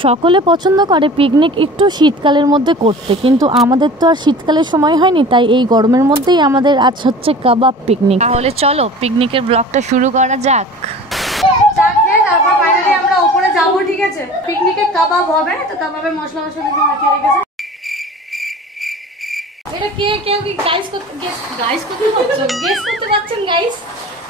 সকলে পছন্দ করে পিকনিক একটু শীতকালের মধ্যে করতে, কিন্তু আমাদের তো আর শীতকালের সময় হয়নি, তাই এই গরমের মধ্যেই আমাদের আজ হচ্ছে কাবাব পিকনিক। তাহলে চলো পিকনিকের ব্লগটা শুরু করা যাক। তারপর ফাইনালি আমরা উপরে যাবো, ঠিক আছে? পিকনিকে কাবাব হবে, তো কাবাবের মশলা মশলা মাখিয়ে রেখেছে। এটা কে? কেউ কি গাইস করতে পারছেন গাইস?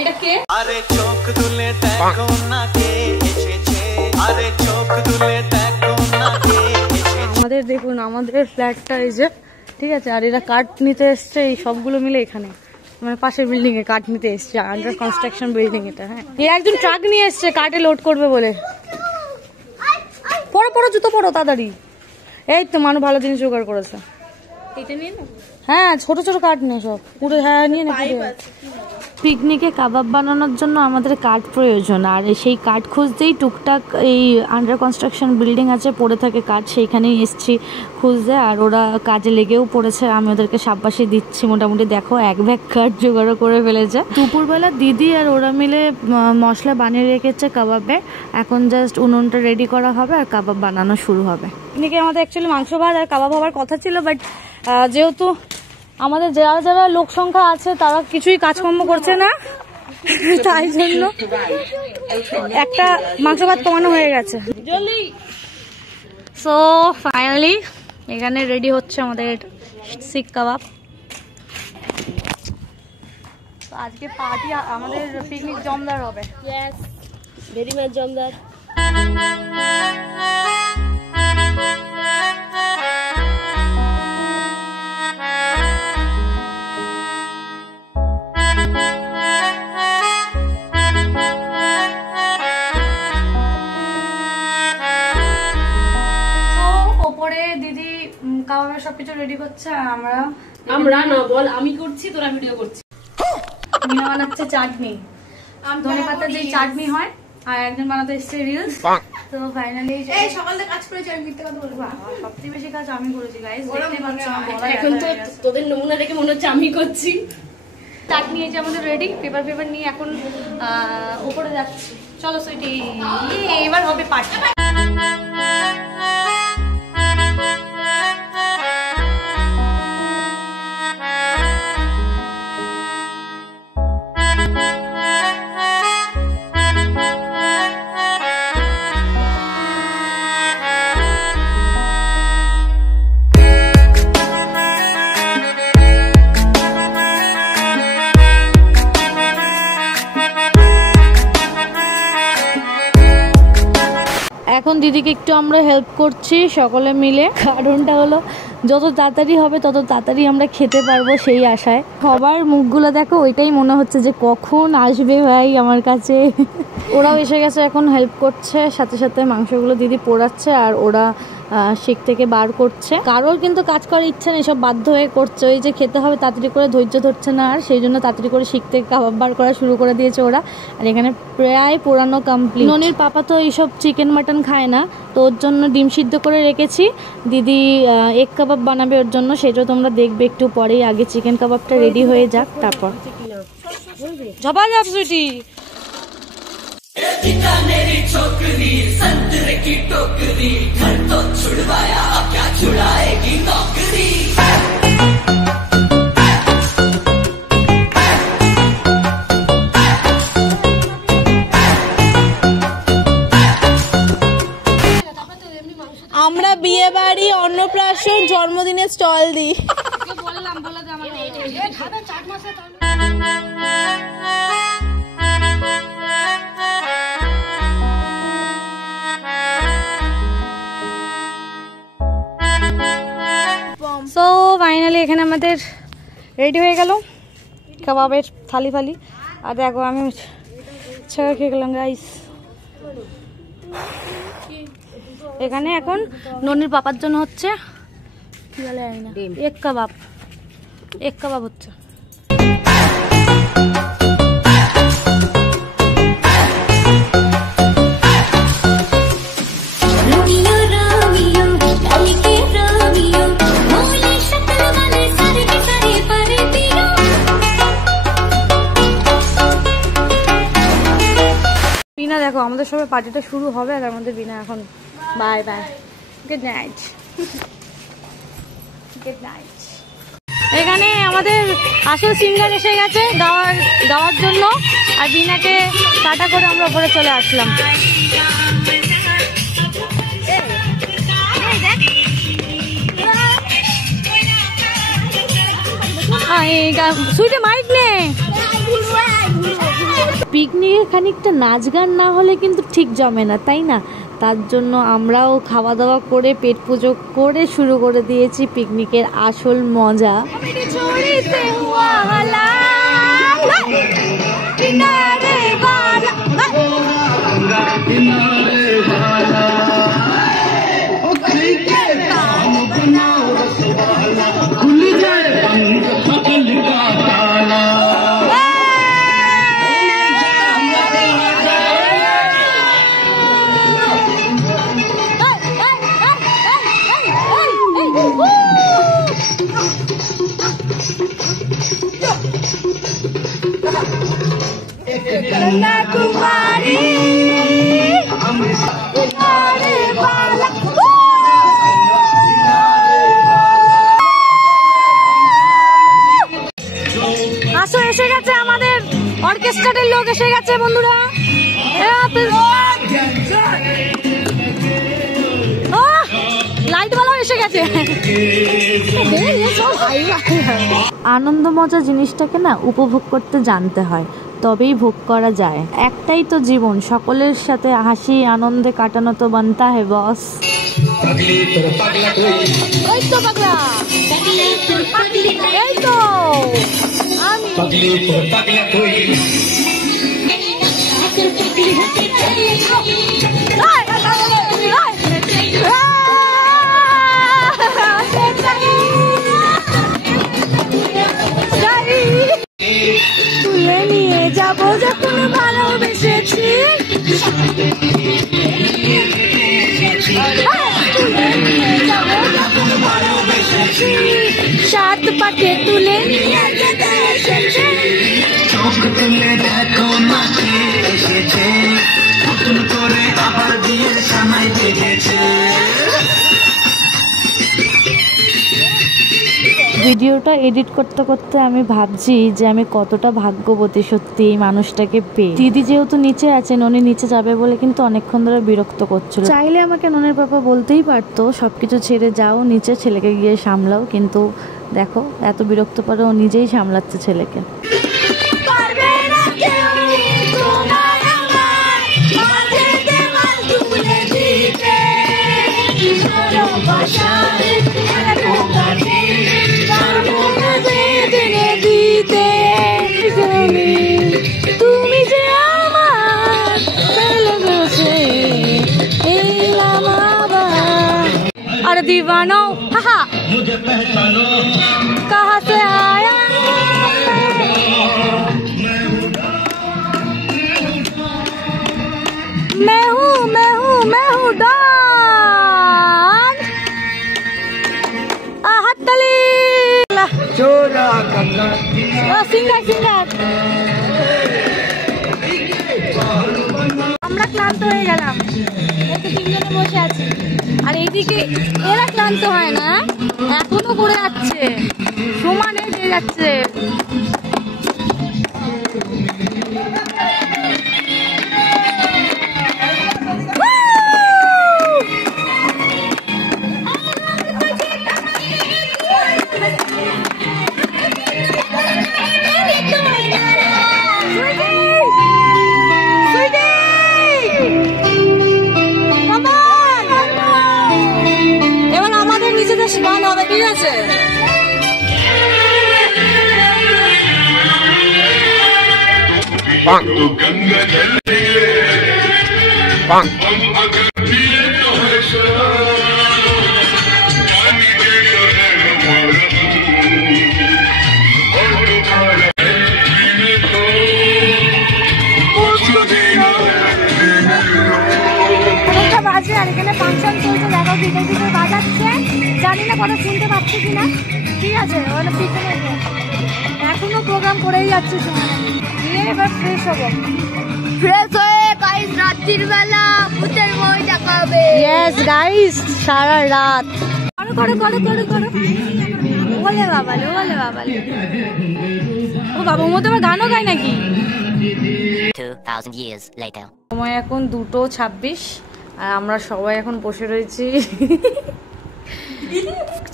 এটা কে? আরে চোখ তুলে দেখো না কে এসেছে, আরে চোখ তুলে দেখো না কে এসেছে। আমাদের দেখুন, আমাদের ফ্ল্যাটটা এই যে, ঠিক আছে? আর এরা কাঠ নিতে এসছে, এই সবগুলো মিলে এখানে মানে পাশের বিল্ডিং এ কাঠ নিতে এসছে, আন্ডার কনস্ট্রাকশন বিল্ডিং এটা। হ্যাঁ, এই একজন ট্রাক নিয়ে এসছে কাঠে লোড করবে বলে। পড়ো পড়ো, জুতো পড়ো তাড়াতাড়ি। এই তো মানুষ ভালো জিনিস জোগাড় করেছে। এটা নিয়ে না? হ্যাঁ, ছোট ছোট কাঠ নিয়ে সব পুরো। হ্যাঁ নিয়ে না। পিকনিকে কাবাব বানানোর জন্য আমাদের কাঠ প্রয়োজন, আর সেই কাঠ খুঁজতেই টুকটাক এই আন্ডার কনস্ট্রাকশন বিল্ডিং আছে, পড়ে থাকে কাঠ, সেইখানেই এসছি খুঁজতে। আর ওরা কাজে লেগেও পড়েছে, আমি ওদেরকে সাব্বাসি দিচ্ছি। মোটামুটি দেখো এক ব্যাগ কাঠ জোগাড় করে ফেলেছে। দুপুরবেলা দিদি আর ওরা মিলে মশলা বানিয়ে রেখেছে কাবাবে। এখন জাস্ট উনুনটা রেডি করা হবে আর কাবাব বানানো শুরু হবে। পিকনিকে আমাদের অ্যাকচুয়ালি মাংস ভাত আর কাবাব হওয়ার কথা ছিল, বাট যেহেতু আমাদের যারা যারা লোক সংখ্যা আছে তারা কিছুই কাজকর্ম করছে না, তাই জন্য একটা মাংস ভাত কমানো হয়ে গেছে। সো ফাইনালি এখানে রেডি হচ্ছে আমাদের শিক কাবাব। আজকে পার্টি, আমাদের পিকনিক জমদার হবে। ভেরি মাচ জমদার। দিদি কাবাবের সবকিছু রেডি করছে, আর আমরা না বল, আমি করছি, তোরা ভিডিও করছিস। মিনা বানাচ্ছে চাটনি, ধনে পাতার যে চাটনি হয়, আর একজন বানাতে এসছে রিলস। তো ফাইনালি এই সকালে কাজ করেছি, আমি মিথ্যে কথা বলবো, সবচেয়ে বেশি কাজ আমি করেছি গাইস, দেখতে পাচ্ছ না। এখন তো তোদের নমুনা দেখে মনে হচ্ছে আমি করছি। চাটনি এই যে আমাদের রেডি, পেপার নিয়ে এখন উপরে যাচ্ছি। চলো সুইটি, এবার হবে পার্টি। এখন দিদিকে একটু আমরা হেল্প করছি সকলে মিলে, কারণটা হলো যত তাড়াতাড়ি হবে তত তাড়াতাড়ি আমরা খেতে পারবো সেই আশায়। সবার মুখগুলো দেখো, ওইটাই মনে হচ্ছে যে কখন আসবে ভাই আমার কাছে। ওরাও এসে গেছে, এখন হেল্প করছে, সাথে সাথে মাংসগুলো দিদি পোড়াচ্ছে আর ওরা শিক থেকে বার করছে। কারোর কিন্তু কাজ করার ইচ্ছা নেই, সব বাধ্য হয়ে করছে। ওই যে খেতে হবে তাড়াতাড়ি করে, ধৈর্য ধরছে না, আর সেই জন্য তাড়াতাড়ি করে শিক থেকে কাবাব বার করা শুরু করে দিয়েছে ওরা। আর এখানে প্রায় পোড়ানো কমপ্লিট। ননির পাপা তো এইসব চিকেন মাটন খায় না, তো ওর জন্য ডিম সিদ্ধ করে রেখেছি। দিদি এগ কাবাব বানাবে ওর জন্য, সেটাও তোমরা দেখবে একটু পরেই। আগে চিকেন কাবাবটা রেডি হয়ে যাক, তারপর ঝপা যাক সুইটি। मेरी छोकरी संतरे की टोकरी, घर तो छुड़वाया, क्या छुड़ाएगी नौकरी। আমরা বিয়ে বাড়ি, অন্নপ্রাশন, জন্মদিনের স্টল দিই। সো ফাইনালি এখানে আমাদের রেডি হয়ে গেল কাবাবের থালি ফালি। আর দেখো আমি ছেড়ে খেয়ে গেলাম গাইস। এখানে এখন ননির পাপার জন্য হচ্ছে কি বলে না, এগ কাবাব হচ্ছে। বিনা দেখো আমাদের সবাই পার্টিটা শুরু হবে, আর আমাদের বিনা এখন bye bye, good night, good night. এখানে আমাদের আসল সিঙ্গার এসে গেছে গাওয়ার জন্য, আর বিনাকে টাটা করে আমরা উপরে চলে আসলাম। সুইটে মাইক নে। পিকনিকে খানিকটা নাচ গান না হলে কিন্তু ঠিক জমে না, তাই না? তার জন্য আমরাও খাওয়া দাওয়া করে পেট পুজো করে শুরু করে দিয়েছি পিকনিকের আসল মজা। আসো, এসে গেছে আমাদের অর্কেস্ট্রার লোক, এসে গেছে বন্ধুরা। লাইটওয়ালাও এসে গেছে। আনন্দ মজা জিনিসটাকে না উপভোগ করতে জানতে হয়, তবেই ভোগ করা যায়। একটাই তো জীবন, সকলের সাথে হাসি আনন্দে কাটানো তো বানতা হে বস। এই তো পাগলা, এই তো তুলে নিয়ে যাবো যখন ভালোবেসেছি, সাত পাকে তুলে নিয়ে যেতে এসেছে, চোখ তুলে দেখো মাকে এসেছে, নতুন করে আবার বিয়ের সময় বেজেছে। ভিডিওটা এডিট করতে করতে আমি ভাবছি যে আমি কতটা ভাগ্যবতী সত্যি এই মানুষটাকে পেয়ে। দিদি যেহেতু নিচে আছে, ননি নিচে যাবে বলে কিন্তু অনেকক্ষণ ধরে বিরক্ত করছিল। চাইলে আমাকে ননির পাপা বলতেই পারতো সবকিছু ছেড়ে যাও নিচে, ছেলেকে গিয়ে সামলাও, কিন্তু দেখো এত বিরক্ত পরে ও নিজেই সামলাচ্ছে ছেলেকে। তুমি যে আমার अरे दीवानो हाँ मुझे पहचानो कहाँ से आया मैं हूँ डॉन हत्तली चोरा करना सिंगर আমরা ক্লান্ত হয়ে গেলাম, তিনজনে বসে আছি আর এইদিকে এরা ক্লান্ত হয় না, এখনো করে যাচ্ছে, সমানে দিয়ে যাচ্ছে। গান হবে ঠিক আছে। বাজে আর এখানে ফাংশন চলছে, দেখো ভিতর ভিতর বাজাচ্ছে, জানি না কথা শুনতে পাচ্ছি কিনা, ঠিক আছে ওটা পিছনে এখনো প্রোগ্রাম করেই যাচ্ছে, এবার ফ্রেশ হবো, ফ্রেশ হয়ে গাইস রাত্রির বেলা ভূতের বই দেখাবে। ইয়েস গাইস, সারা রাত। করো করো করো করো করো। ওলে বাবালে, ওলে বাবালে। ও বাবা, ও তোমার গানও গায় নাকি? 2000 years later. সময় এখন 2:26 আর আমরা সবাই এখন বসে রয়েছি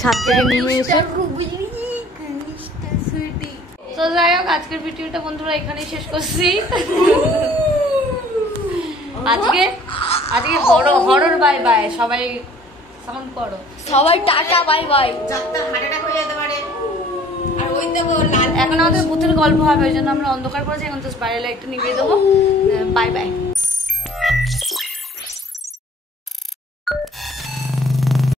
ছাদ থেকে নেমে এসে। তো যাই হোক, আজকের ভিডিওটা বন্ধুরা এখানেই শেষ করছি। আজকে হরর বাই বাই, সবাই সাউন্ড করো, সবাই টাটা বাই বাই। এখন আমাদের ভূতের গল্প হবে, ওই জন্য আমরা অন্ধকার করেছি, এখন তো বাইরে লাইটটা নিভিয়ে দেবো। Bye bye.